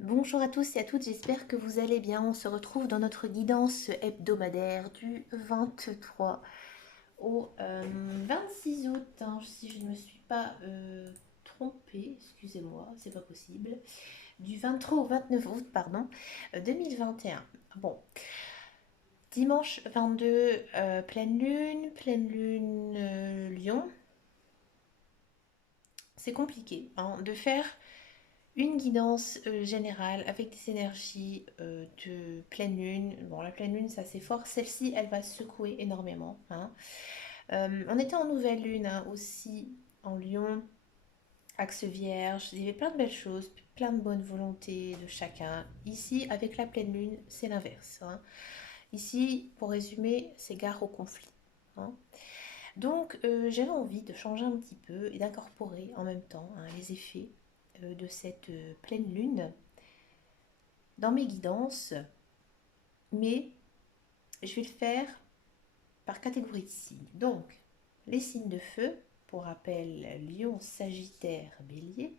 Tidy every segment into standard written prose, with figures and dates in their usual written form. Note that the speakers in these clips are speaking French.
Bonjour à tous et à toutes, j'espère que vous allez bien. On se retrouve dans notre guidance hebdomadaire du 23 au 26 août, hein, si je ne me suis pas trompée, excusez-moi, c'est pas possible. Du 23 au 29 août, pardon, 2021. Bon, dimanche 22, pleine lune Lion. C'est compliqué hein, de faire une guidance générale avec des énergies de pleine lune. Bon, la pleine lune, c'est assez fort. Celle-ci, elle va secouer énormément, hein. On était en nouvelle lune hein, aussi en Lion, axe vierge. Il y avait plein de belles choses, plein de bonne volonté de chacun. Ici, avec la pleine lune, c'est l'inverse, hein. Ici, pour résumer, c'est gare au conflit, hein. Donc, j'avais envie de changer un petit peu et d'incorporer en même temps hein, les effets de cette pleine lune dans mes guidances, mais je vais le faire par catégorie de signes. Donc, les signes de feu, pour rappel, Lion, Sagittaire, Bélier.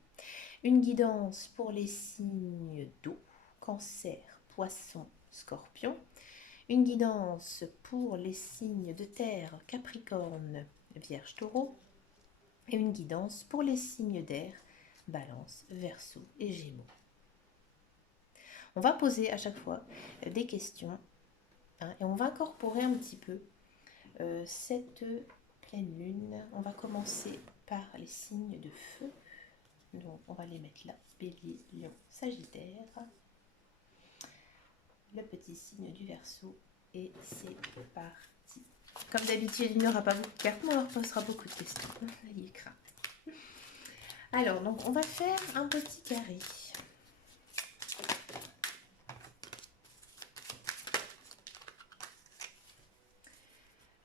Une guidance pour les signes d'eau, Cancer, Poisson, Scorpion. Une guidance pour les signes de terre, Capricorne, Vierge, Taureau. Et une guidance pour les signes d'air, Balance, Verseau et Gémeaux. On va poser à chaque fois des questions hein, et on va incorporer un petit peu cette pleine lune. On va commencer par les signes de feu. Donc on va les mettre là. Bélier, Lion, Sagittaire. Le petit signe du Verseau. Et c'est parti. Comme d'habitude, il n'y aura pas beaucoup de cartes, mais on leur posera beaucoup de questions. N'ayez crainte. Alors, donc on va faire un petit carré.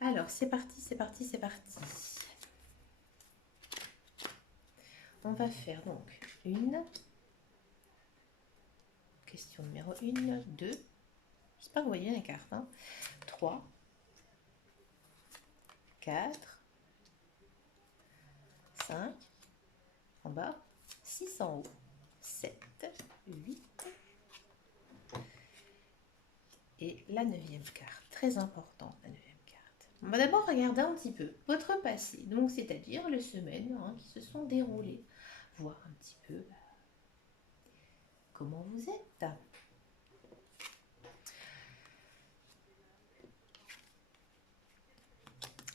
Alors, c'est parti, c'est parti, c'est parti. On va faire donc une question numéro 1, 2. J'espère que vous voyez la carte. Hein. 3, 4, 5, en bas, 6 en haut, 7, 8 et la 9e carte. Très importante, la 9e carte. On va d'abord regarder un petit peu votre passé, donc c'est-à-dire les semaines hein, qui se sont déroulées, voir un petit peu comment vous êtes.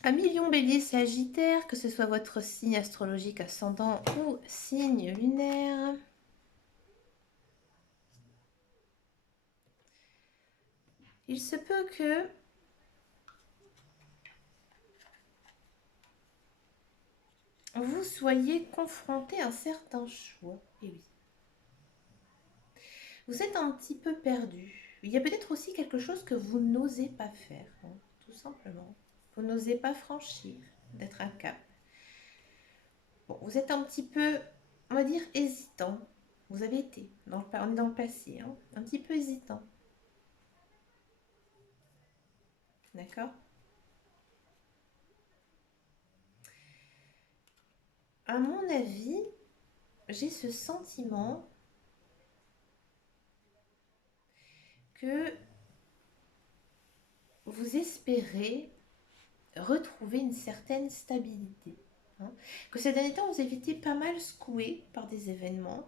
Amis Lion, Bélier, Sagittaire, que ce soit votre signe astrologique ascendant ou signe lunaire. Il se peut que vous soyez confronté à un certain choix. Et oui. Vous êtes un petit peu perdu. Il y a peut-être aussi quelque chose que vous n'osez pas faire, hein, tout simplement. Vous n'osez pas franchir, d'être un cap. Bon, vous êtes un petit peu, on va dire, hésitant. Vous avez été, on est dans le passé, hein, un petit peu hésitant. D'accord? À mon avis, j'ai ce sentiment que vous espérez retrouver une certaine stabilité. Hein. Que ces derniers temps, vous avez été pas mal secoué par des événements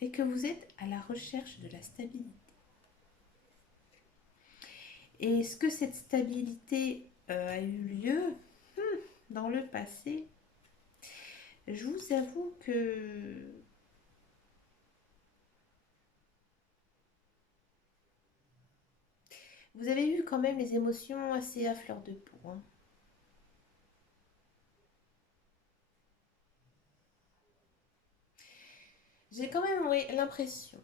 et que vous êtes à la recherche de la stabilité. Et est-ce que cette stabilité a eu lieu dans le passé? Je vous avoue que vous avez eu quand même les émotions assez à fleur de peau. Hein. J'ai quand même oui, l'impression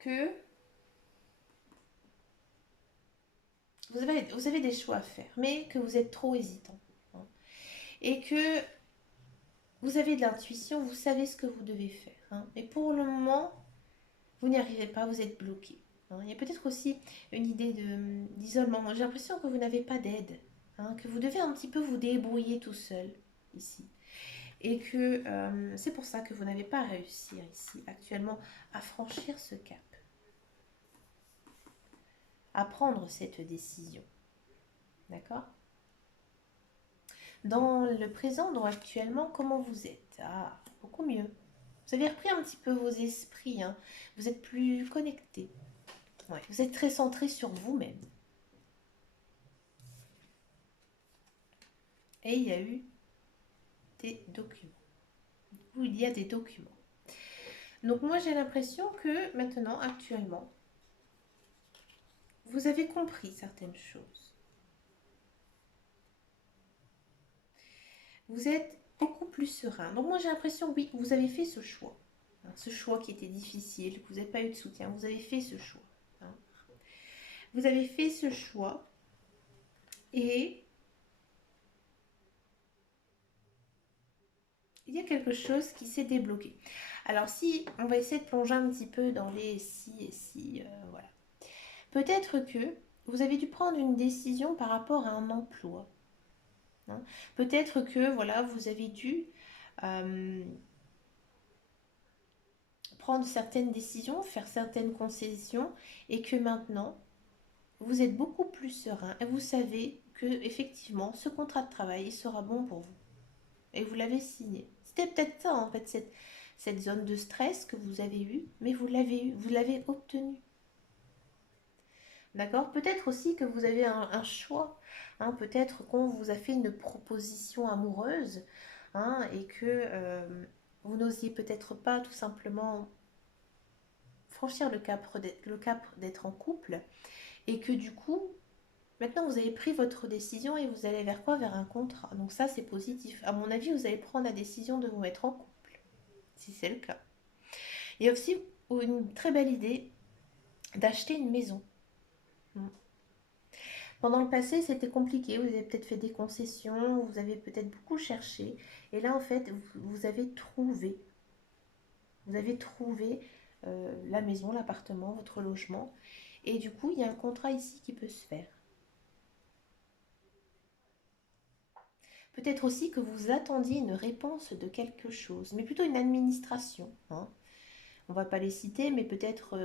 que vous avez des choix à faire, mais que vous êtes trop hésitant. Hein. Et que vous avez de l'intuition, vous savez ce que vous devez faire. Hein. Mais pour le moment, vous n'y arrivez pas, vous êtes bloqué. Hein. Il y a peut-être aussi une idée d'isolement. J'ai l'impression que vous n'avez pas d'aide, hein, que vous devez un petit peu vous débrouiller tout seul ici. Et que c'est pour ça que vous n'avez pas à réussir ici actuellement à franchir ce cap, à prendre cette décision. D'accord? Dans le présent, donc actuellement, comment vous êtes? Ah, beaucoup mieux. Vous avez repris un petit peu vos esprits, hein. Vous êtes plus connecté. Ouais. Vous êtes très centré sur vous-même. Et il y a eu des documents. Ou il y a des documents. Donc moi j'ai l'impression que maintenant, actuellement, vous avez compris certaines choses. Vous êtes beaucoup plus serein. Donc moi j'ai l'impression, oui, vous avez fait ce choix. Hein, ce choix qui était difficile, que vous n'avez pas eu de soutien. Vous avez fait ce choix. Hein. Vous avez fait ce choix et il y a quelque chose qui s'est débloqué. Alors si on va essayer de plonger un petit peu dans les si et si, voilà. Peut-être que vous avez dû prendre une décision par rapport à un emploi. Hein. Peut-être que voilà, vous avez dû euh, prendre certaines décisions, faire certaines concessions, et que maintenant vous êtes beaucoup plus serein et vous savez que effectivement ce contrat de travail il sera bon pour vous et vous l'avez signé. C'était peut-être ça en fait cette zone de stress que vous avez eue, mais vous l'avez eu, vous l'avez obtenu. D'accord? Peut-être aussi que vous avez un choix. Hein, peut-être qu'on vous a fait une proposition amoureuse, hein, et que vous n'osiez peut-être pas tout simplement franchir le cap d'être en couple. Et que du coup, maintenant vous avez pris votre décision et vous allez vers quoi? Vers un contrat. Donc ça, c'est positif. À mon avis, vous allez prendre la décision de vous mettre en couple, si c'est le cas. Il y a aussi une très belle idée d'acheter une maison. Mm. Pendant le passé, c'était compliqué. Vous avez peut-être fait des concessions, vous avez peut-être beaucoup cherché. Et là, en fait, vous avez trouvé. Vous avez trouvé la maison, l'appartement, votre logement. Et du coup, il y a un contrat ici qui peut se faire. Peut-être aussi que vous attendiez une réponse de quelque chose, mais plutôt une administration. Hein. On ne va pas les citer, mais peut-être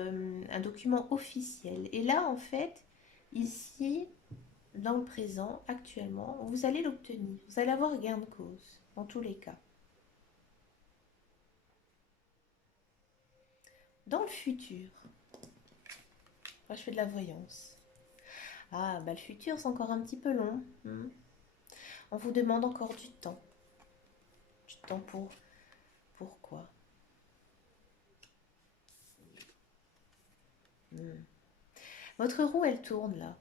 un document officiel. Et là, en fait, ici, dans le présent, actuellement, vous allez l'obtenir. Vous allez avoir gain de cause, dans tous les cas. Dans le futur, moi je fais de la voyance. Ah, bah le futur, c'est encore un petit peu long. On vous demande encore du temps. Du temps pour... Pourquoi? Hmm. Votre roue, elle tourne là.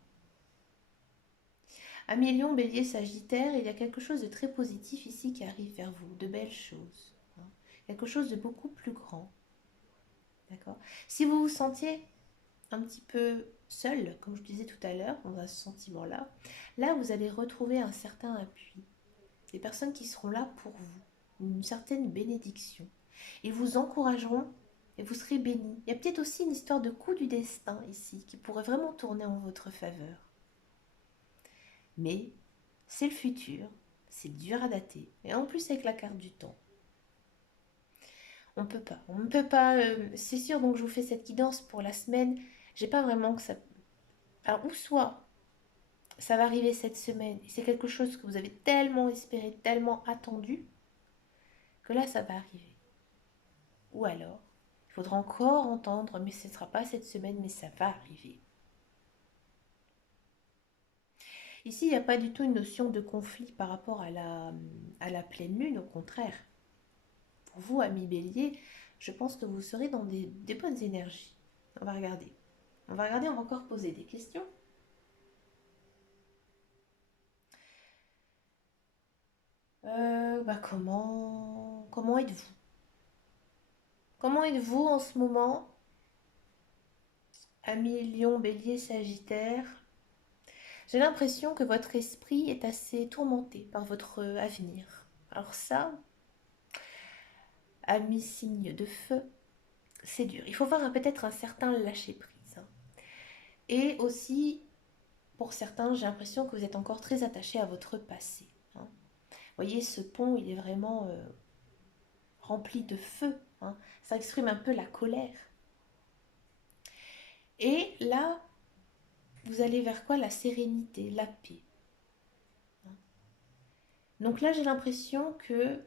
Amis Lion, Bélier, Sagittaire, il y a quelque chose de très positif ici qui arrive vers vous, de belles choses. Hein. Quelque chose de beaucoup plus grand. D'accord? Si vous vous sentiez un petit peu seul, comme je disais tout à l'heure, dans ce sentiment-là, là, vous allez retrouver un certain appui. Des personnes qui seront là pour vous, une certaine bénédiction. Ils vous encourageront et vous serez bénis. Il y a peut-être aussi une histoire de coup du destin ici qui pourrait vraiment tourner en votre faveur. Mais c'est le futur, c'est dur à dater. Et en plus avec la carte du temps. On ne peut pas, c'est sûr, donc je vous fais cette guidance pour la semaine. J'ai pas vraiment que ça... Alors, ou soit ça va arriver cette semaine et c'est quelque chose que vous avez tellement espéré, tellement attendu, que là ça va arriver. Ou alors, il faudra encore entendre, mais ce ne sera pas cette semaine, mais ça va arriver. Ici, il n'y a pas du tout une notion de conflit par rapport à la pleine lune, au contraire. Pour vous, amis bélier, je pense que vous serez dans des bonnes énergies. On va regarder. On va regarder, on va encore poser des questions. Comment êtes-vous? Comment êtes-vous en ce moment, amis lion, bélier, sagittaire? J'ai l'impression que votre esprit est assez tourmenté par votre avenir. Alors ça, amis signe de feu, c'est dur. Il faut voir peut-être un certain lâcher-prise. Hein. Et aussi, pour certains, j'ai l'impression que vous êtes encore très attaché à votre passé. Hein. Vous voyez, ce pont, il est vraiment rempli de feu, hein. Ça exprime un peu la colère. Et là, vous allez vers quoi? La sérénité, la paix. Donc là, j'ai l'impression que,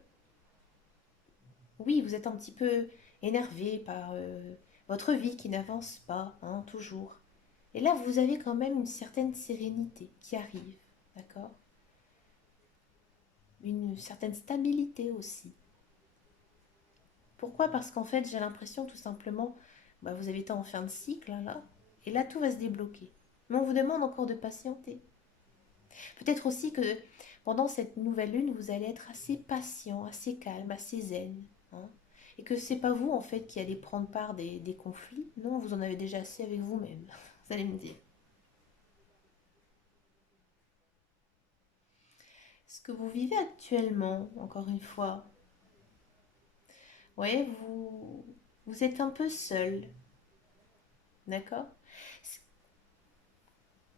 oui, vous êtes un petit peu énervé par votre vie qui n'avance pas, hein, toujours. Et là, vous avez quand même une certaine sérénité qui arrive, d'accord? Une certaine stabilité aussi. Pourquoi? Parce qu'en fait, j'ai l'impression tout simplement, bah, vous avez été en fin de cycle, hein, là, et là, tout va se débloquer. Mais on vous demande encore de patienter. Peut-être aussi que pendant cette nouvelle lune, vous allez être assez patient, assez calme, assez zen, hein, et que c'est pas vous, en fait, qui allez prendre part des conflits. Non, vous en avez déjà assez avec vous-même, vous allez me dire. Ce que vous vivez actuellement, encore une fois, ouais, vous êtes un peu seul, d'accord?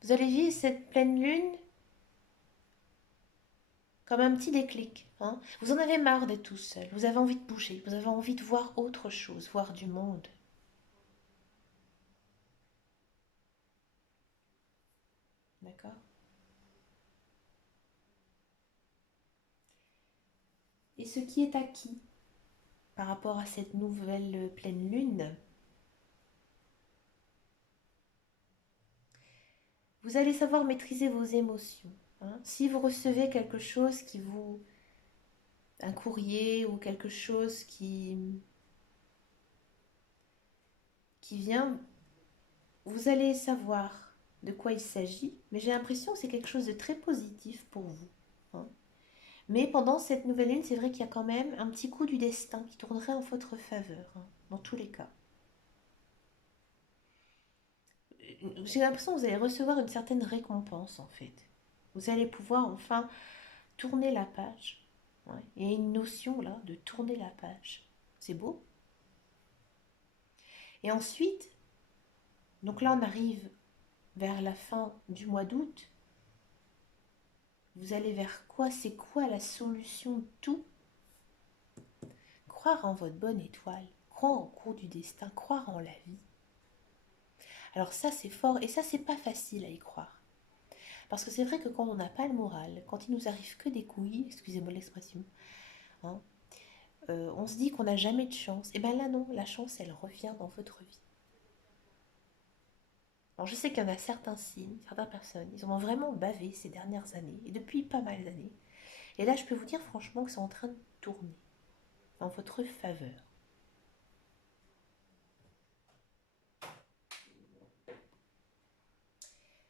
Vous allez vivre cette pleine lune comme un petit déclic, hein. Vous en avez marre d'être tout seul, vous avez envie de bouger, vous avez envie de voir autre chose, voir du monde, d'accord? Et ce qui est acquis par rapport à cette nouvelle pleine lune, vous allez savoir maîtriser vos émotions, hein. Si vous recevez quelque chose qui vous... un courrier ou quelque chose qui vient, vous allez savoir de quoi il s'agit, mais j'ai l'impression que c'est quelque chose de très positif pour vous, hein. Mais pendant cette nouvelle lune, c'est vrai qu'il y a quand même un petit coup du destin qui tournerait en votre faveur, hein, dans tous les cas. J'ai l'impression que vous allez recevoir une certaine récompense en fait. Vous allez pouvoir enfin tourner la page. Ouais. Il y a une notion là de tourner la page. C'est beau. Et ensuite, donc là on arrive vers la fin du mois d'août. Vous allez vers quoi? C'est quoi la solution de tout? Croire en votre bonne étoile, croire au cours du destin, croire en la vie. Alors ça c'est fort et ça c'est pas facile à y croire. Parce que c'est vrai que quand on n'a pas le moral, quand il nous arrive que des couilles, excusez-moi l'expression, hein, on se dit qu'on n'a jamais de chance. Et bien là non, la chance elle revient dans votre vie. Alors je sais qu'il y en a certains signes, certaines personnes, ils en ont vraiment bavé ces dernières années, et depuis pas mal d'années. Et là je peux vous dire franchement que c'est en train de tourner en votre faveur.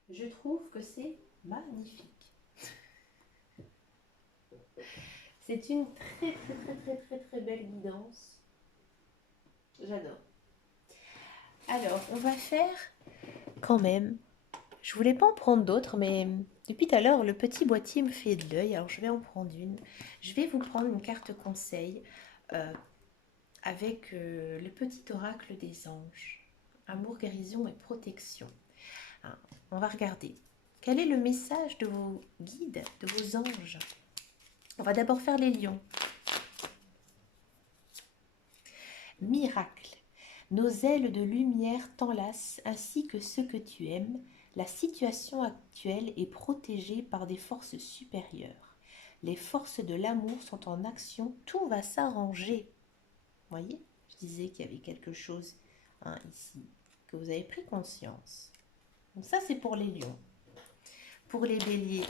Je trouve que c'est magnifique. C'est une très très très très très très belle guidance. J'adore. Alors, on va faire quand même. Je voulais pas en prendre d'autres, mais depuis tout à l'heure, le petit boîtier me fait de l'œil. Alors, je vais en prendre une. Je vais vous prendre une carte conseil euh, avec le petit oracle des anges. Amour, guérison et protection. Hein, on va regarder. Quel est le message de vos guides, de vos anges? On va d'abord faire les lions. Miracle. Nos ailes de lumière t'enlacent ainsi que ceux que tu aimes. La situation actuelle est protégée par des forces supérieures. Les forces de l'amour sont en action, tout va s'arranger. Voyez, je disais qu'il y avait quelque chose, hein, ici, que vous avez pris conscience. Donc ça, c'est pour les lions. Pour les béliers,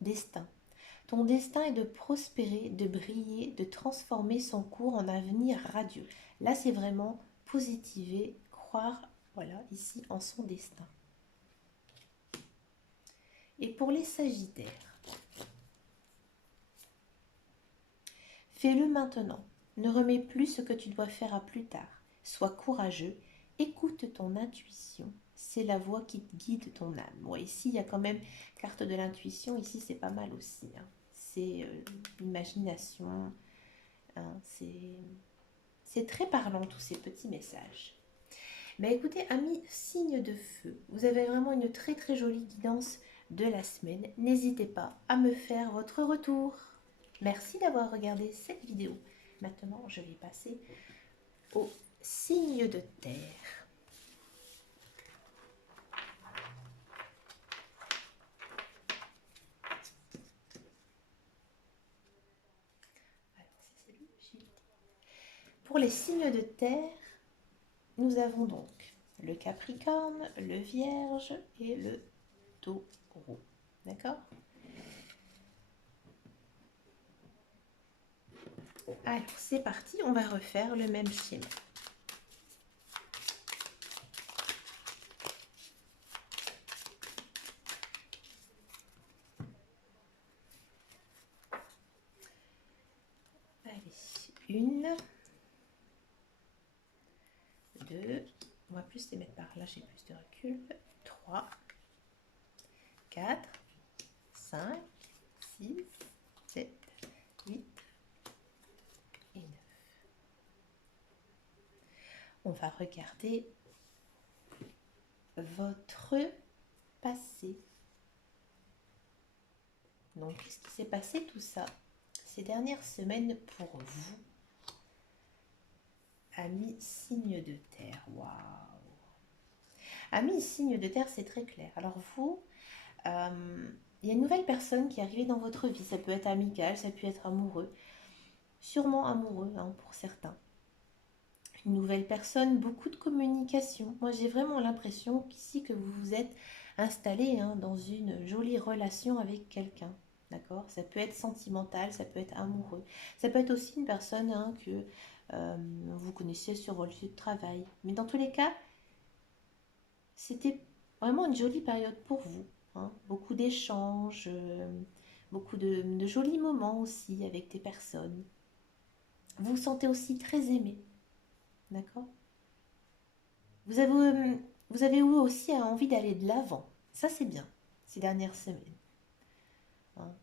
destin. Ton destin est de prospérer, de briller, de transformer son cours en avenir radieux. Là, c'est vraiment positiver, croire, voilà, ici, en son destin. Et pour les sagittaires, fais-le maintenant. Ne remets plus ce que tu dois faire à plus tard. Sois courageux, écoute ton intuition. C'est la voix qui te guide ton âme. Bon, ici, il y a quand même carte de l'intuition. Ici, c'est pas mal aussi, hein. C'est l'imagination, hein, c'est très parlant tous ces petits messages. Mais écoutez, amis signe de feu, vous avez vraiment une très très jolie guidance de la semaine. N'hésitez pas à me faire votre retour. Merci d'avoir regardé cette vidéo. Maintenant, je vais passer aux signes de terre. Pour les signes de terre, nous avons donc le Capricorne, le Vierge et le Taureau. D'accord? Alors, c'est parti, on va refaire le même schéma. Allez, une, deux, on va plus les mettre par là, j'ai plus de recul. 3, 4, 5, 6, 7, 8 et 9. On va regarder votre passé. Donc, qu'est-ce qui s'est passé tout ça ces dernières semaines pour vous? Amis signe de terre, waouh! Amis signe de terre, c'est très clair. Alors vous, il y a une nouvelle personne qui est arrivée dans votre vie. Ça peut être amical, ça peut être amoureux. Sûrement amoureux hein, pour certains. Une nouvelle personne, beaucoup de communication. Moi, j'ai vraiment l'impression qu'ici que vous vous êtes installé hein, dans une jolie relation avec quelqu'un. D'accord? Ça peut être sentimental, ça peut être amoureux. Ça peut être aussi une personne hein, que vous connaissez sur votre lieu de travail. Mais dans tous les cas, c'était vraiment une jolie période pour vous. Hein. Beaucoup d'échanges, beaucoup de jolis moments aussi avec des personnes. Vous vous sentez aussi très aimé. D'accord? Vous avez, vous avez eu aussi envie d'aller de l'avant. Ça, c'est bien, ces dernières semaines. Hein.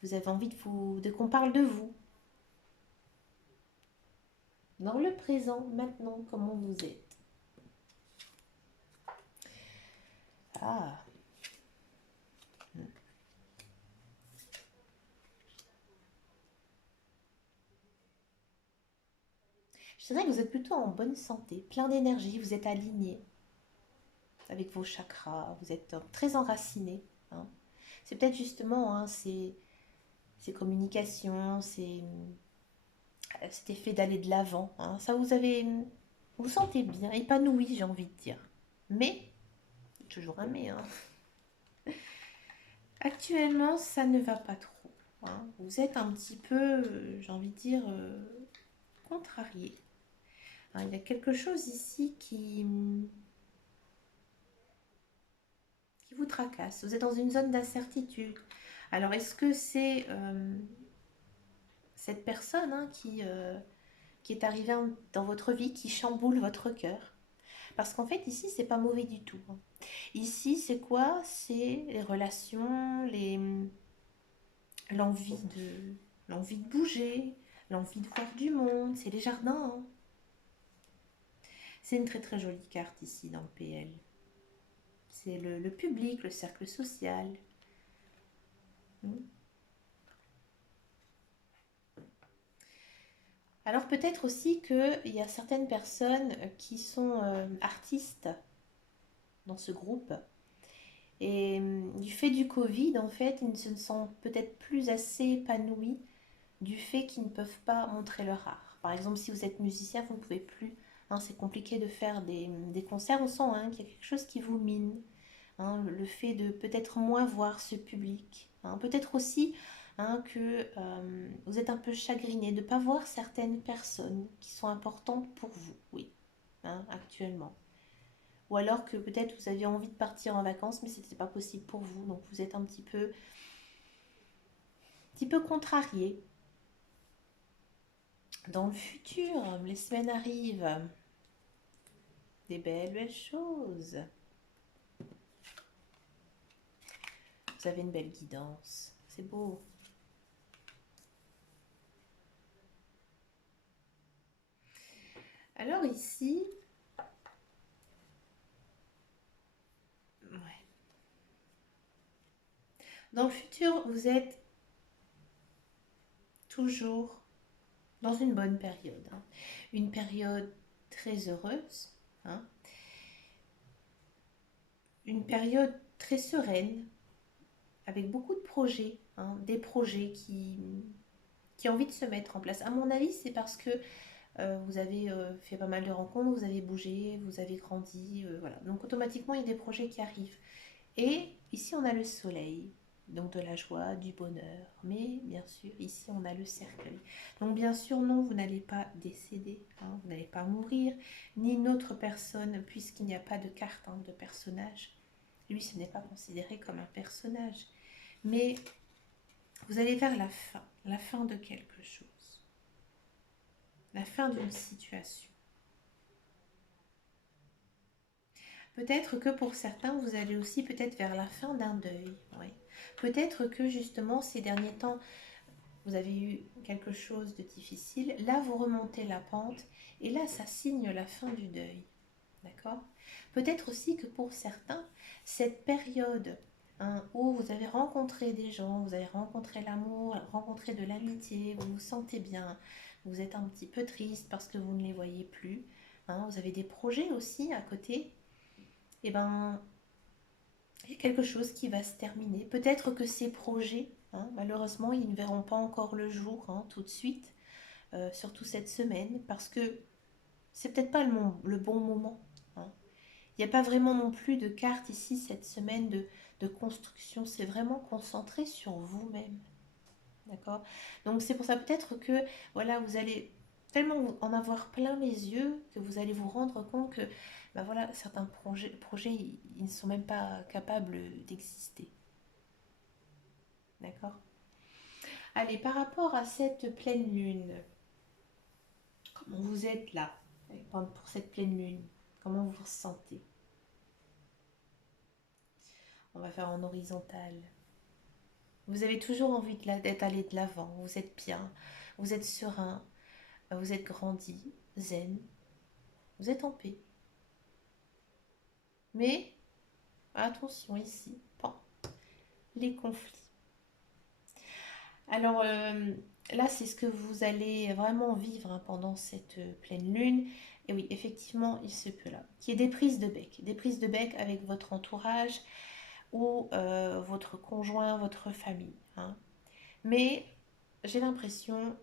Vous avez envie de qu'on parle de vous. Dans le présent, maintenant, comment vous êtes. Ah. Je dirais que vous êtes plutôt en bonne santé, plein d'énergie, vous êtes aligné avec vos chakras, vous êtes très enraciné. Hein. C'est peut-être justement hein, ces communications, cet effet d'aller de l'avant. Hein. Ça, vous vous sentez bien, épanoui, j'ai envie de dire. Mais, toujours un mais, hein. Actuellement, ça ne va pas trop. Hein. Vous êtes un petit peu, j'ai envie de dire, contrarié. Hein, il y a quelque chose ici qui vous tracasse. Vous êtes dans une zone d'incertitude. Alors, est-ce que c'est cette personne hein, qui est arrivée dans votre vie, qui chamboule votre cœur? Parce qu'en fait, ici, c'est pas mauvais du tout. Hein. Ici, c'est quoi? C'est les relations, l'envie l'envie de bouger, l'envie de voir du monde. C'est les jardins. Hein. C'est une très très jolie carte ici dans le PL. C'est le public, le cercle social. Alors peut-être aussi qu'il y a certaines personnes qui sont artistes dans ce groupe. Et du fait du Covid, en fait, ils ne se sentent peut-être plus assez épanouis du fait qu'ils ne peuvent pas montrer leur art. Par exemple, si vous êtes musicien, vous ne pouvez plus. Hein, c'est compliqué de faire des concerts. On sent hein, qu'il y a quelque chose qui vous mine. Hein, le fait de peut-être moins voir ce public. Hein, peut-être aussi hein, que vous êtes un peu chagriné de ne pas voir certaines personnes qui sont importantes pour vous, oui, hein, actuellement. Ou alors que peut-être vous aviez envie de partir en vacances, mais ce n'était pas possible pour vous, donc vous êtes un petit peu contrarié. Dans le futur, les semaines arrivent, des belles, belles choses. Vous avez une belle guidance, c'est beau. Alors ici, ouais. Dans le futur, vous êtes toujours dans une bonne période, hein. Une période très heureuse, hein. Une période très sereine, avec beaucoup de projets, hein, des projets qui ont envie de se mettre en place. À mon avis, c'est parce que vous avez fait pas mal de rencontres, vous avez bougé, vous avez grandi, voilà. Donc automatiquement, il y a des projets qui arrivent. Et ici, on a le soleil, donc de la joie, du bonheur. Mais bien sûr, ici, on a le cercueil. Donc bien sûr, non, vous n'allez pas décéder, hein, vous n'allez pas mourir, ni une autre personne, puisqu'il n'y a pas de carte, hein, de personnage. Lui, ce n'est pas considéré comme un personnage. Mais vous allez vers la fin de quelque chose, la fin d'une situation. Peut-être que pour certains, vous allez aussi peut-être vers la fin d'un deuil. Oui. Peut-être que justement, ces derniers temps, vous avez eu quelque chose de difficile. Là, vous remontez la pente et là, ça signe la fin du deuil. D'accord? Peut-être aussi que pour certains, cette période, hein, où vous avez rencontré des gens, vous avez rencontré l'amour, rencontré de l'amitié, vous vous sentez bien, vous êtes un petit peu triste parce que vous ne les voyez plus, hein, vous avez des projets aussi à côté, et ben il y a quelque chose qui va se terminer. Peut-être que ces projets, hein, malheureusement, ils ne verront pas encore le jour, hein, tout de suite, surtout cette semaine, parce que c'est peut-être pas le bon moment, hein. Il n'y a pas vraiment non plus de carte ici cette semaine de construction. C'est vraiment concentré sur vous-même. D'accord? Donc c'est pour ça peut-être que voilà, vous allez tellement en avoir plein les yeux que vous allez vous rendre compte que ben voilà, certains projets ils ne sont même pas capables d'exister. D'accord? Allez, par rapport à cette pleine lune, comment vous êtes là pour cette pleine lune? Comment vous vous sentez? On va faire en horizontal. Vous avez toujours envie d'être allé de l'avant, vous êtes bien, vous êtes serein, vous êtes grandi, zen, vous êtes en paix. Mais attention ici, pas les conflits. Alors là, c'est ce que vous allez vraiment vivre, hein, pendant cette pleine lune. Et oui, effectivement, il se peut là qu'il y ait des prises de bec avec votre entourage ou votre conjoint, votre famille, hein. Mais j'ai l'impression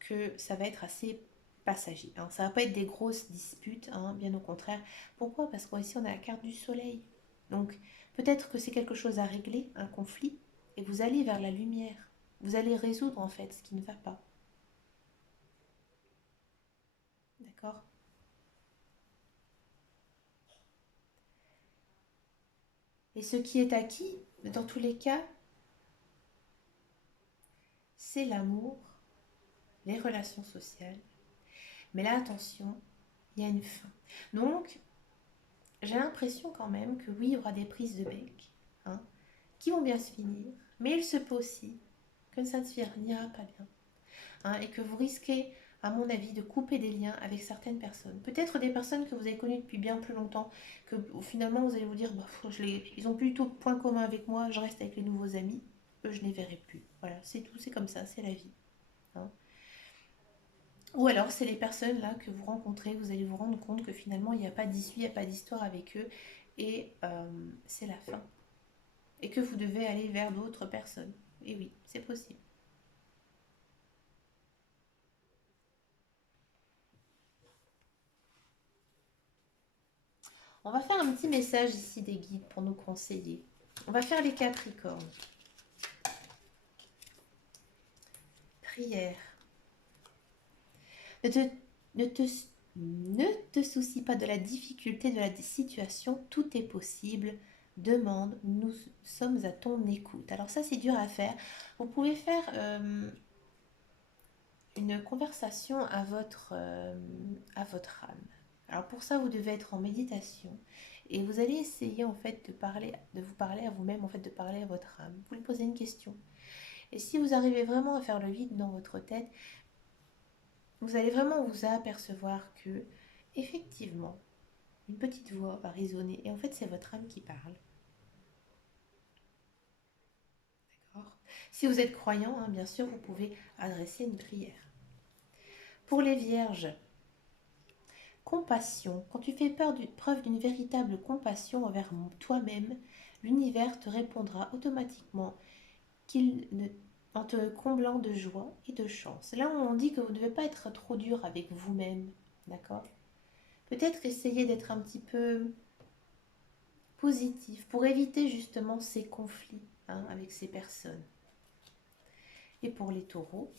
que ça va être assez passager, hein. Ça va pas être des grosses disputes, hein, bien au contraire. Pourquoi? Parce qu'ici on a la carte du soleil. Donc peut-être que c'est quelque chose à régler, un conflit, et vous allez vers la lumière. Vous allez résoudre en fait ce qui ne va pas. D'accord? Et ce qui est acquis, dans tous les cas, c'est l'amour, les relations sociales. Mais là, attention, il y a une fin. Donc, j'ai l'impression quand même que oui, il y aura des prises de bec, hein, qui vont bien se finir, mais il se peut aussi que ça ne se finira pas bien, hein, et que vous risquez, à mon avis, de couper des liens avec certaines personnes. Peut-être des personnes que vous avez connues depuis bien plus longtemps, que finalement vous allez vous dire, bah, ils ont plutôt de points communs avec moi, je reste avec les nouveaux amis, eux je ne les verrai plus. Voilà, c'est tout, c'est comme ça, c'est la vie, hein. Ou alors c'est les personnes là que vous rencontrez, vous allez vous rendre compte que finalement il n'y a pas d'issue, il n'y a pas d'histoire avec eux, et c'est la fin. Et que vous devez aller vers d'autres personnes. Et oui, c'est possible. On va faire un petit message ici des guides pour nous conseiller. On va faire les Capricornes. Prière. Ne te, ne te, ne te soucie pas de la difficulté de la situation. Tout est possible. Demande. Nous sommes à ton écoute. Alors ça, c'est dur à faire. Vous pouvez faire une conversation à votre âme. Alors pour ça, vous devez être en méditation et vous allez essayer en fait de vous parler à vous-même, en fait de parler à votre âme. Vous lui posez une question. Et si vous arrivez vraiment à faire le vide dans votre tête, vous allez vraiment vous apercevoir que effectivement, une petite voix va résonner et en fait c'est votre âme qui parle. D'accord? Si vous êtes croyant, hein, bien sûr, vous pouvez adresser une prière. Pour les vierges, compassion. Quand tu fais preuve d'une véritable compassion envers toi-même, l'univers te répondra automatiquement qu'il ne- en te comblant de joie et de chance. Là, on dit que vous ne devez pas être trop dur avec vous-même, d'accord? Peut-être essayer d'être un petit peu positif pour éviter justement ces conflits, hein, avec ces personnes. Et pour les taureaux,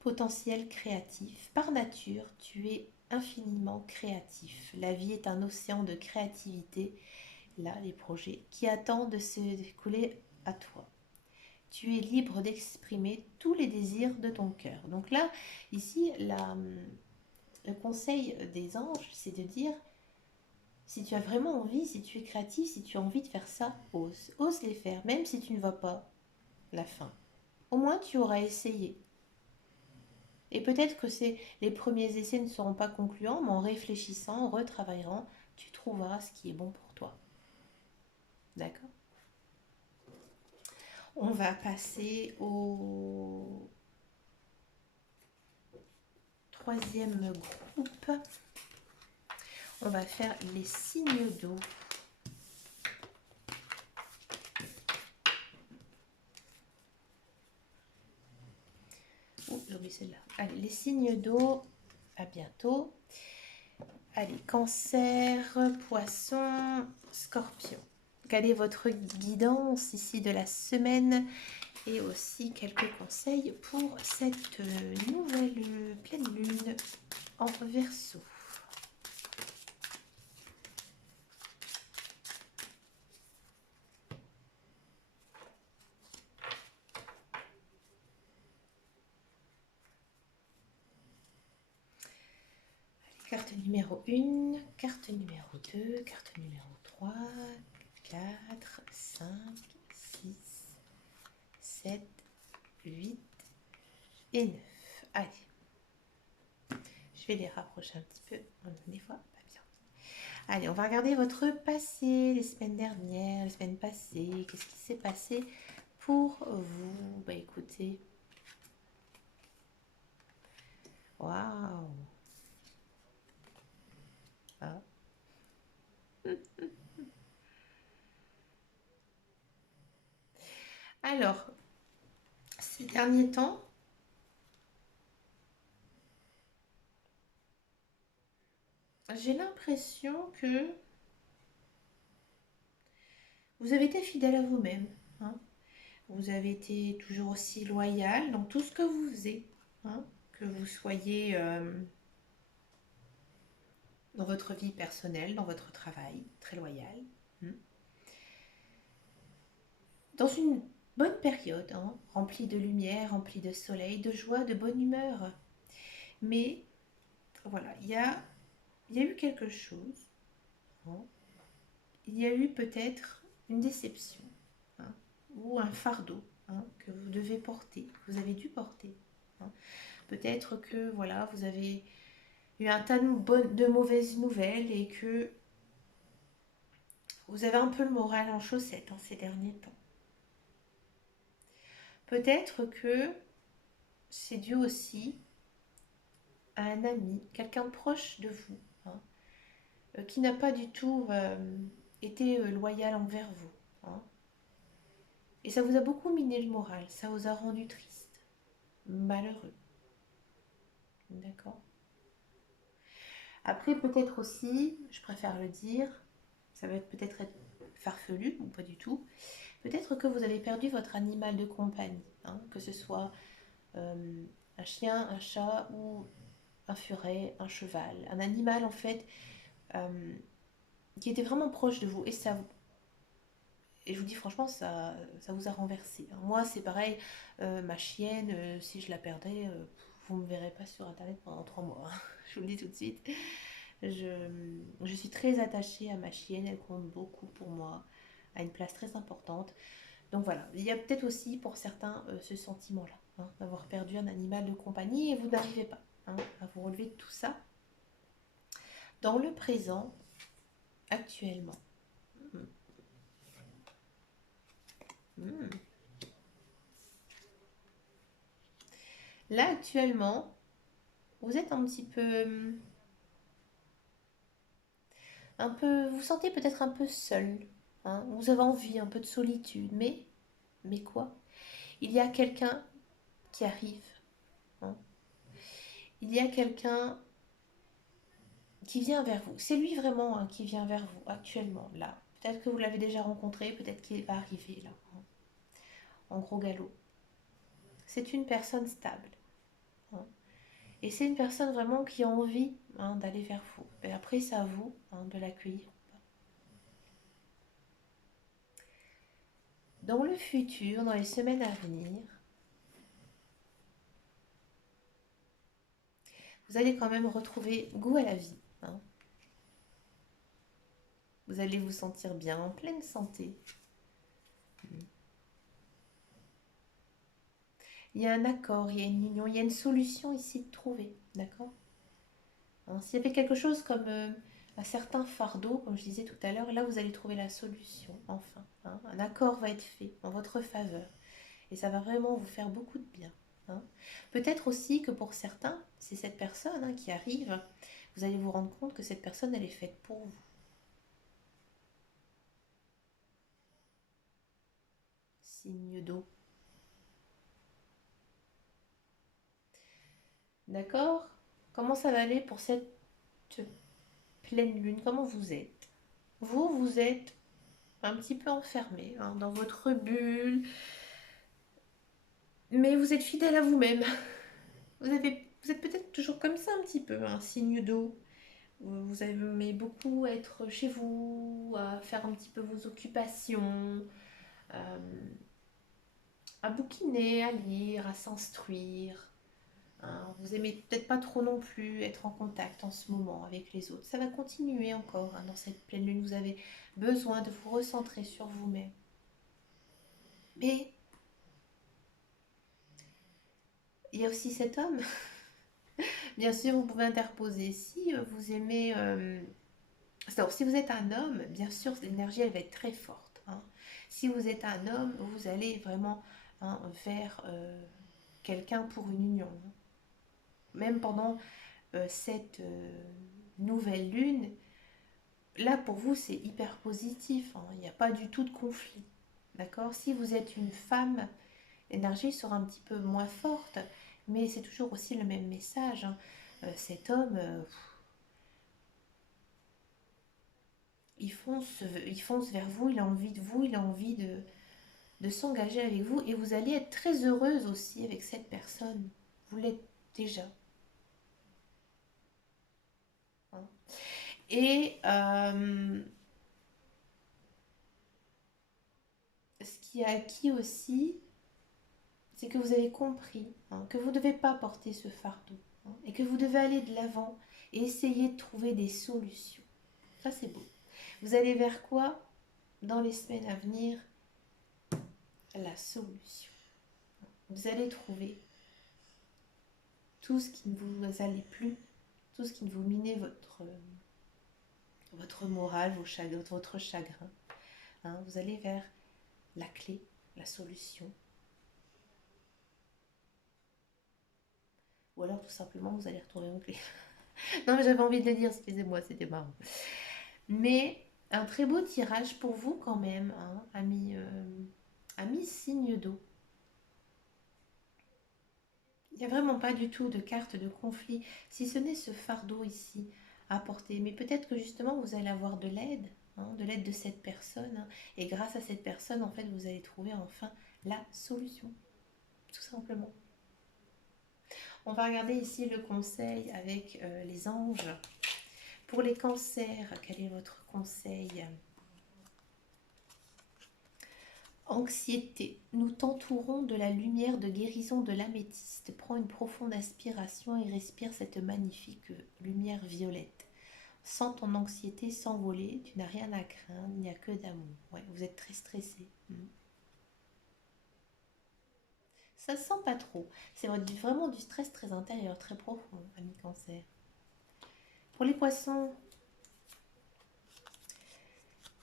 potentiel créatif. Par nature, tu es infiniment créatif. La vie est un océan de créativité, là, les projets, qui attendent de se découler à toi. Tu es libre d'exprimer tous les désirs de ton cœur. Donc là, ici, le conseil des anges, c'est de dire, si tu as vraiment envie, si tu es créatif, si tu as envie de faire ça, ose. Ose les faire, même si tu ne vois pas la fin. Au moins, tu auras essayé. Et peut-être que les premiers essais ne seront pas concluants, mais en réfléchissant, en retravaillant, tu trouveras ce qui est bon pour toi. D'accord? On va passer au troisième groupe. On va faire les signes d'eau. Oh, j'ai oublié celle-là. Allez, les signes d'eau, à bientôt. Allez, cancer, poisson, scorpion. Quelle est votre guidance ici de la semaine et aussi quelques conseils pour cette nouvelle pleine lune en Verseau. Carte numéro 1, carte numéro 2, carte numéro 3, 4, 5, 6, 7, 8 et 9. Allez, je vais les rapprocher un petit peu, des fois pas bien. Allez, on va regarder votre passé, les semaines dernières, les semaines passées. Qu'est-ce qui s'est passé pour vous? Bah écoutez, waouh! Ah. Alors, ces derniers temps, j'ai l'impression que vous avez été fidèle à vous-même, hein. Vous avez été toujours aussi loyal dans tout ce que vous faisiez, hein. Que vous soyez dans votre vie personnelle, dans votre travail, très loyal, hein. Dans une bonne période, hein, remplie de lumière, remplie de soleil, de joie, de bonne humeur. Mais voilà, il y a eu quelque chose, hein. Il y a eu peut-être une déception, hein, ou un fardeau, hein, que vous devez porter, que vous avez dû porter, hein. Peut-être que voilà, vous avez eu un tas de mauvaises nouvelles et que vous avez un peu le moral en chaussettes, hein, ces derniers temps. Peut-être que c'est dû aussi à un ami, quelqu'un de proche de vous, hein, qui n'a pas du tout été loyal envers vous, hein. Et ça vous a beaucoup miné le moral, ça vous a rendu triste, malheureux. D'accord. Après, peut-être aussi, je préfère le dire, ça va peut-être être farfelu ou pas du tout. Peut-être que vous avez perdu votre animal de compagnie, hein, que ce soit un chien, un chat ou un furet, un cheval. Un animal en fait euh, qui était vraiment proche de vous. Et je vous dis franchement, ça vous a renversé. Moi, c'est pareil, ma chienne, si je la perdais, vous ne me verrez pas sur Internet pendant 3 mois, hein. Je vous le dis tout de suite. Je suis très attachée à ma chienne, elle compte beaucoup pour moi, à une place très importante. Donc voilà, il y a peut-être aussi pour certains ce sentiment-là, hein, d'avoir perdu un animal de compagnie et vous n'arrivez pas, hein, à vous relever de tout ça. Dans le présent, actuellement, Hmm. Là, actuellement, vous êtes vous vous sentez peut-être un peu seul, hein. Vous avez envie un peu de solitude, mais quoi? Il y a quelqu'un qui arrive, hein. Il y a quelqu'un qui vient vers vous. C'est lui vraiment, hein, qui vient vers vous actuellement, là. Peut-être que vous l'avez déjà rencontré, peut-être qu'il va arriver là, hein, en gros galop. C'est une personne stable, hein. Et c'est une personne vraiment qui a envie, hein, d'aller vers vous. Et après, c'est à vous, hein, de l'accueillir. Dans le futur, dans les semaines à venir, vous allez quand même retrouver goût à la vie, hein. Vous allez vous sentir bien, en pleine santé. Il y a un accord, il y a une union, il y a une solution ici de trouver, d'accord, hein. S'il y avait quelque chose comme un certain fardeau, comme je disais tout à l'heure, là vous allez trouver la solution, enfin, hein. Un accord va être fait en votre faveur et ça va vraiment vous faire beaucoup de bien, hein. Peut-être aussi que pour certains, c'est cette personne, hein, qui arrive, vous allez vous rendre compte que cette personne, elle est faite pour vous. Signe d'eau. D'accord? Comment ça va aller pour cette pleine lune? Comment vous êtes? Vous êtes un petit peu enfermé, hein, dans votre bulle, mais vous êtes fidèle à vous-même. Vous êtes peut-être toujours comme ça un petit peu, un signe d'eau. Vous aimez beaucoup être chez vous, à faire un petit peu vos occupations, euh, à bouquiner, à lire, à s'instruire, hein. Vous aimez peut-être pas trop non plus être en contact en ce moment avec les autres. Ça va continuer encore, hein, dans cette pleine lune. Vous avez besoin de vous recentrer sur vous-même. Mais il y a aussi cet homme. Bien sûr, vous pouvez interposer. Si vous aimez... alors, si vous êtes un homme, bien sûr, l'énergie, elle va être très forte, hein. Si vous êtes un homme, vous allez vraiment, hein, vers quelqu'un pour une union, hein. Même pendant cette nouvelle lune, là, pour vous, c'est hyper positif, hein. Il n'y a pas du tout de conflit. D'accord? Si vous êtes une femme, l'énergie sera un petit peu moins forte, mais c'est toujours aussi le même message, hein. Cet homme, il fonce vers vous, il a envie de vous, il a envie de s'engager avec vous et vous allez être très heureuse aussi avec cette personne. Vous l'êtes déjà, hein. Et ce qui est acquis aussi, c'est que vous avez compris, hein, que vous ne devez pas porter ce fardeau, hein, et que vous devez aller de l'avant et essayer de trouver des solutions. Ça, c'est beau. Vous allez vers quoi dans les semaines à venir? La solution. Vous allez trouver tout ce qui ne vous allait plus, tout ce qui ne vous minait votre morale, votre chagrin, hein. Vous allez vers la clé, la solution. Ou alors tout simplement vous allez retrouver vos clés. Non mais j'avais envie de le dire, excusez-moi, c'était marrant. Mais un très beau tirage pour vous quand même, hein, ami signe d'eau. Il n'y a vraiment pas du tout de carte de conflit, si ce n'est ce fardeau ici à porter. Mais peut-être que justement vous allez avoir de l'aide de cette personne, hein, et grâce à cette personne, en fait, vous allez trouver enfin la solution, tout simplement. On va regarder ici le conseil avec les anges. Pour les cancers, quel est votre conseil? Anxiété. Nous t'entourons de la lumière de guérison de l'améthyste. Prends une profonde inspiration et respire cette magnifique lumière violette. Sens ton anxiété s'envoler. Tu n'as rien à craindre, il n'y a que d'amour. Ouais, vous êtes très stressé. Ça ne se sent pas trop. C'est vraiment du stress très intérieur, très profond, ami cancer. Pour les poissons,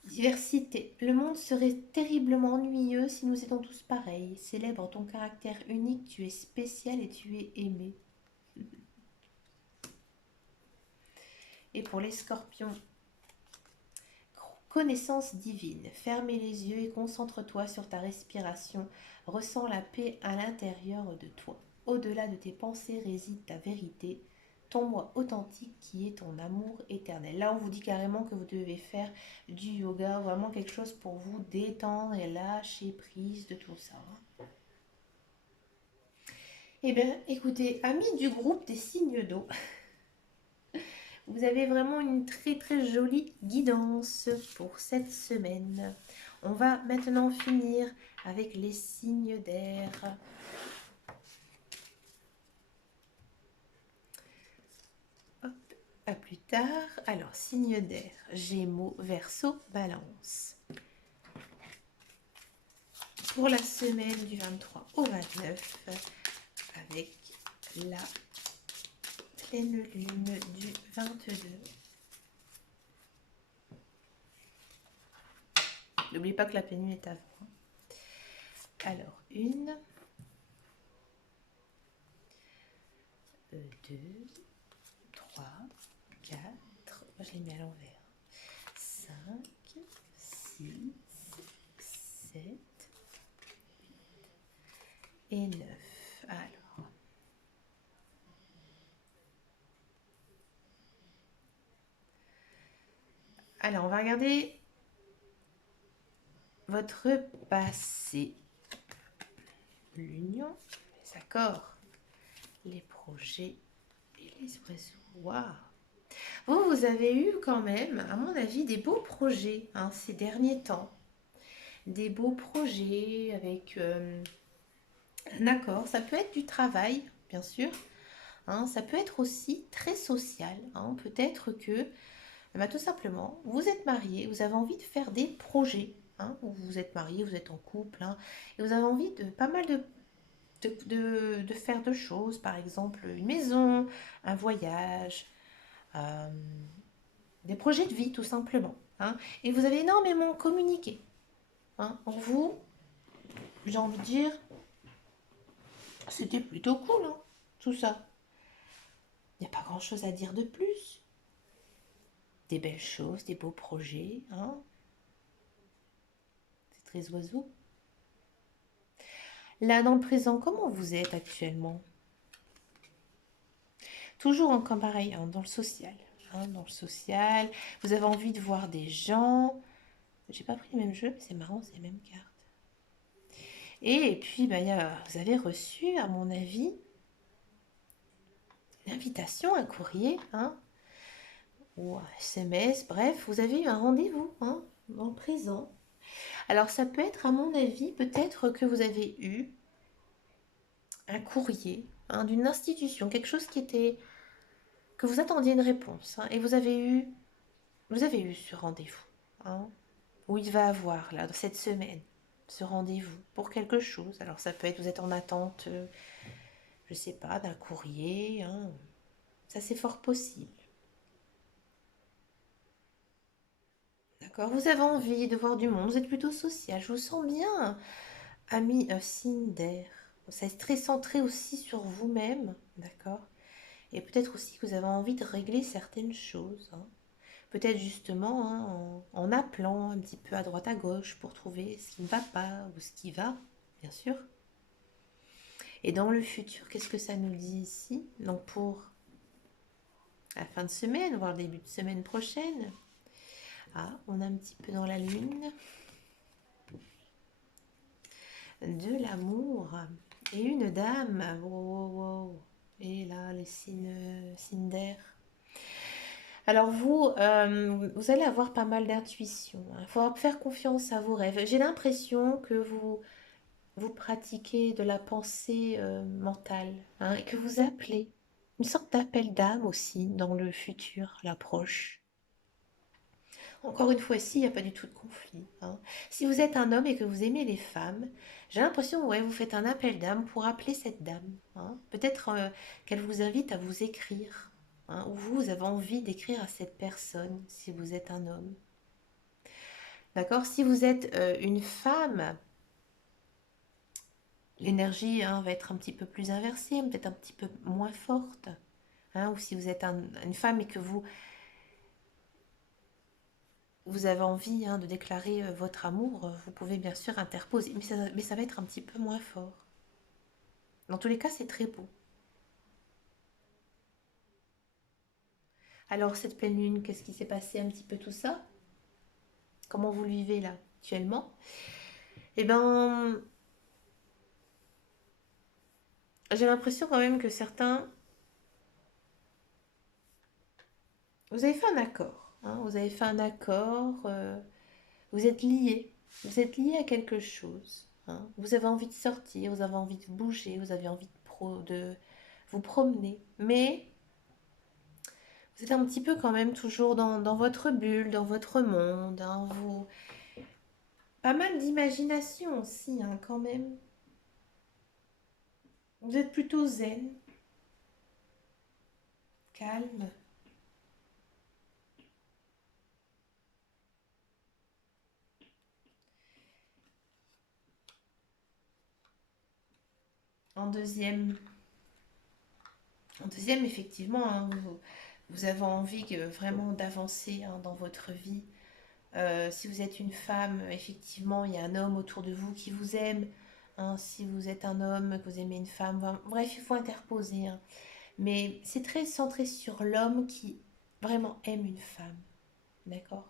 Diversité. Le monde serait terriblement ennuyeux si nous étions tous pareils. Célèbre ton caractère unique, tu es spécial et tu es aimé. Et pour les scorpions, connaissance divine. Fermez les yeux et concentre-toi sur ta respiration. Ressens la paix à l'intérieur de toi. Au-delà de tes pensées réside ta vérité, ton moi authentique qui est ton amour éternel. Là, on vous dit carrément que vous devez faire du yoga, vraiment quelque chose pour vous détendre et lâcher prise de tout ça. Eh bien, écoutez, amis du groupe des signes d'eau, vous avez vraiment une très très jolie guidance pour cette semaine. On va maintenant finir avec les signes d'air. Hop, à plus tard. Alors, signe d'air, Gémeaux, Verseau, Balance. Pour la semaine du 23 au 29, avec la pleine lune du 22. N'oublie pas que la pleine lune est avant. Alors, 1, 2, 3, 4, je l'ai mis à l'envers, 5, 6, 7 et 9. Alors, on va regarder votre passé. L'union, les accords, les projets et les oiseaux. Waouh! Vous avez eu quand même, à mon avis, des beaux projets ces derniers temps. Des beaux projets avec un accord. Ça peut être du travail, bien sûr. Ça peut être aussi très social. Peut-être que, tout simplement, vous êtes marié, vous avez envie de faire des projets. Vous êtes marié, vous êtes en couple, et vous avez envie de pas mal de faire de choses, par exemple une maison, un voyage, euh, des projets de vie tout simplement. Et vous avez énormément communiqué. Pour vous, j'ai envie de dire, c'était plutôt cool, tout ça. Il n'y a pas grand-chose à dire de plus. Des belles choses, des beaux projets. C'est très oiseau. Là, dans le présent, comment vous êtes actuellement? Toujours encore pareil, dans le social. Dans le social, vous avez envie de voir des gens. J'ai pas pris le même jeu, mais c'est marrant, c'est les mêmes cartes. Et puis, vous avez reçu, à mon avis, une invitation, un courrier, ou un SMS, bref, vous avez eu un rendez-vous, dans le présent. Alors, ça peut être, à mon avis, peut-être que vous avez eu un courrier d'une institution, quelque chose qui était que vous attendiez une réponse, et vous avez eu ce rendez-vous, où il va avoir là cette semaine ce rendez-vous pour quelque chose. Alors ça peut être vous êtes en attente, je sais pas, d'un courrier, ça c'est fort possible. D'accord, vous avez envie de voir du monde, vous êtes plutôt social, je vous sens bien, ami Cinder. C'est très centré aussi sur vous-même, d'accord. Et peut-être aussi que vous avez envie de régler certaines choses. Peut-être justement en appelant un petit peu à droite à gauche pour trouver ce qui ne va pas ou ce qui va, bien sûr. Et dans le futur, qu'est-ce que ça nous dit ici? Donc pour la fin de semaine, voire le début de semaine prochaine. On a un petit peu dans la lune de l'amour et une dame. Wow. Et là, les signes d'air. Alors vous allez avoir pas mal d'intuition. Il faut faire confiance à vos rêves. J'ai l'impression que vous pratiquez de la pensée mentale, et que vous appelez. Une sorte d'appel d'âme aussi dans le futur, l'approche. Encore une fois, ici, il n'y a pas du tout de conflit. Si vous êtes un homme et que vous aimez les femmes, j'ai l'impression que vous faites un appel d'âme pour appeler cette dame. Peut-être qu'elle vous invite à vous écrire, ou vous avez envie d'écrire à cette personne si vous êtes un homme. D'accord? Si vous êtes une femme, l'énergie va être un petit peu plus inversée, peut-être un petit peu moins forte. Hein, ou si vous êtes une femme et que vous avez envie de déclarer votre amour, vous pouvez bien sûr interposer, mais ça va être un petit peu moins fort. Dans tous les cas, c'est très beau. Alors, cette pleine lune, qu'est-ce qui s'est passé un petit peu tout ça? Comment vous le vivez là, actuellement? Eh ben, j'ai l'impression quand même que certains, vous avez fait un accord, hein, vous avez fait un accord, vous êtes liés, vous êtes liés à quelque chose, hein. Vous avez envie de sortir, vous avez envie de bouger, vous avez envie de vous promener, mais vous êtes un petit peu quand même toujours dans votre bulle, dans votre monde, hein, vous... Pas mal d'imagination aussi, hein, quand même. Vous êtes plutôt zen, calme. En deuxième, effectivement, vous avez envie vraiment d'avancer dans votre vie. Si vous êtes une femme, effectivement, il y a un homme autour de vous qui vous aime, hein. Si vous êtes un homme, que vous aimez une femme, bref, il faut interposer, hein. Mais c'est très centré sur l'homme qui vraiment aime une femme. D'accord?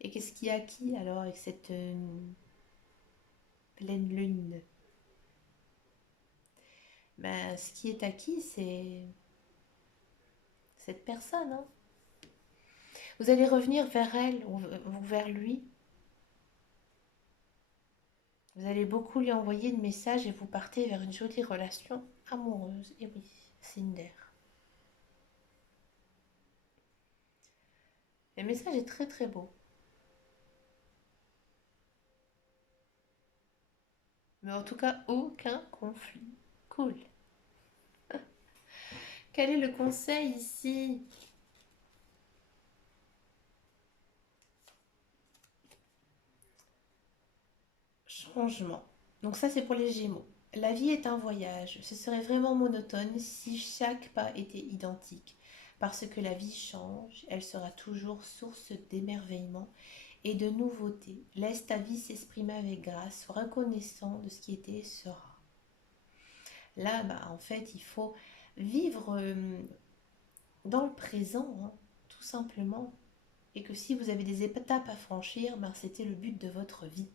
Et qu'est-ce qui est acquis alors avec cette pleine lune? Ben, ce qui est acquis, c'est cette personne, hein. Vous allez revenir vers elle ou vers lui. Vous allez beaucoup lui envoyer de messages et vous partez vers une jolie relation amoureuse. Et oui, Cinder. Le message est très très beau. Mais en tout cas, aucun conflit. Cool. Quel est le conseil ici? Changement. Donc ça, c'est pour les Gémeaux. La vie est un voyage. Ce serait vraiment monotone si chaque pas était identique. Parce que la vie change, elle sera toujours source d'émerveillement et de nouveautés. Laisse ta vie s'exprimer avec grâce, sois reconnaissant de ce qui était et sera. Là, bah, en fait, il faut vivre dans le présent, hein, tout simplement. Et que si vous avez des étapes à franchir, ben, c'était le but de votre vie.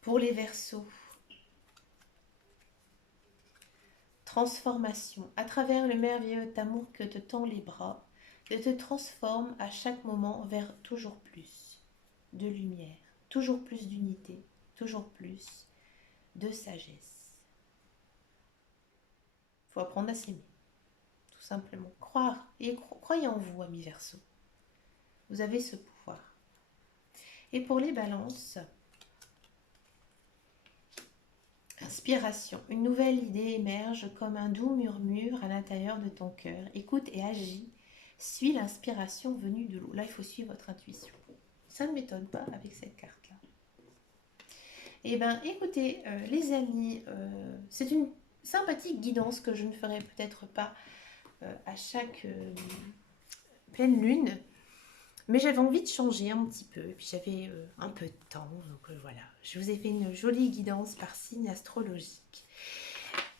Pour les Verseaux, transformation. À travers le merveilleux amour que te tend les bras, je te transforme à chaque moment vers toujours plus de lumière, toujours plus d'unité, toujours plus de sagesse. Il faut apprendre à s'aimer, tout simplement. Croire et croyez en vous, amis Verseaux. Vous avez ce pouvoir. Et pour les balances, inspiration. Une nouvelle idée émerge comme un doux murmure à l'intérieur de ton cœur. Écoute et agis. Suis l'inspiration venue de l'eau. Là, il faut suivre votre intuition. Ça ne m'étonne pas avec cette carte-là. Eh bien, écoutez, les amis, c'est une sympathique guidance que je ne ferai peut-être pas à chaque pleine lune. Mais j'avais envie de changer un petit peu. Et puis j'avais un peu de temps. Donc voilà, je vous ai fait une jolie guidance par signe astrologique.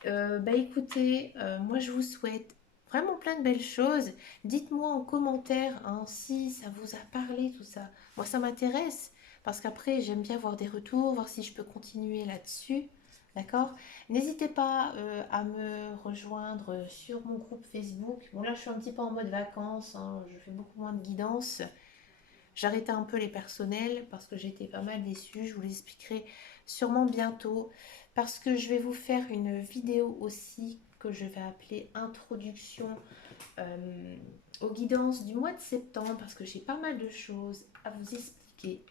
Bah écoutez, moi je vous souhaite vraiment plein de belles choses. Dites-moi en commentaire si ça vous a parlé tout ça. Moi ça m'intéresse parce qu'après j'aime bien voir des retours, voir si je peux continuer là-dessus. D'accord? N'hésitez pas à me rejoindre sur mon groupe Facebook. Bon là je suis un petit peu en mode vacances, hein, je fais beaucoup moins de guidance. J'arrêtais un peu les personnels parce que j'étais pas mal déçue. Je vous l'expliquerai sûrement bientôt parce que je vais vous faire une vidéo aussi que je vais appeler introduction aux guidances du mois de septembre parce que j'ai pas mal de choses à vous expliquer.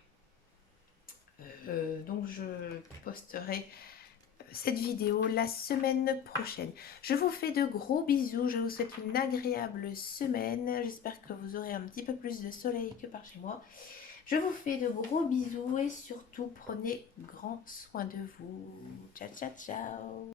Donc je posterai cette vidéo la semaine prochaine. Je vous fais de gros bisous, je vous souhaite une agréable semaine. J'espère que vous aurez un petit peu plus de soleil que par chez moi. Je vous fais de gros bisous et surtout prenez grand soin de vous. Ciao, ciao, ciao.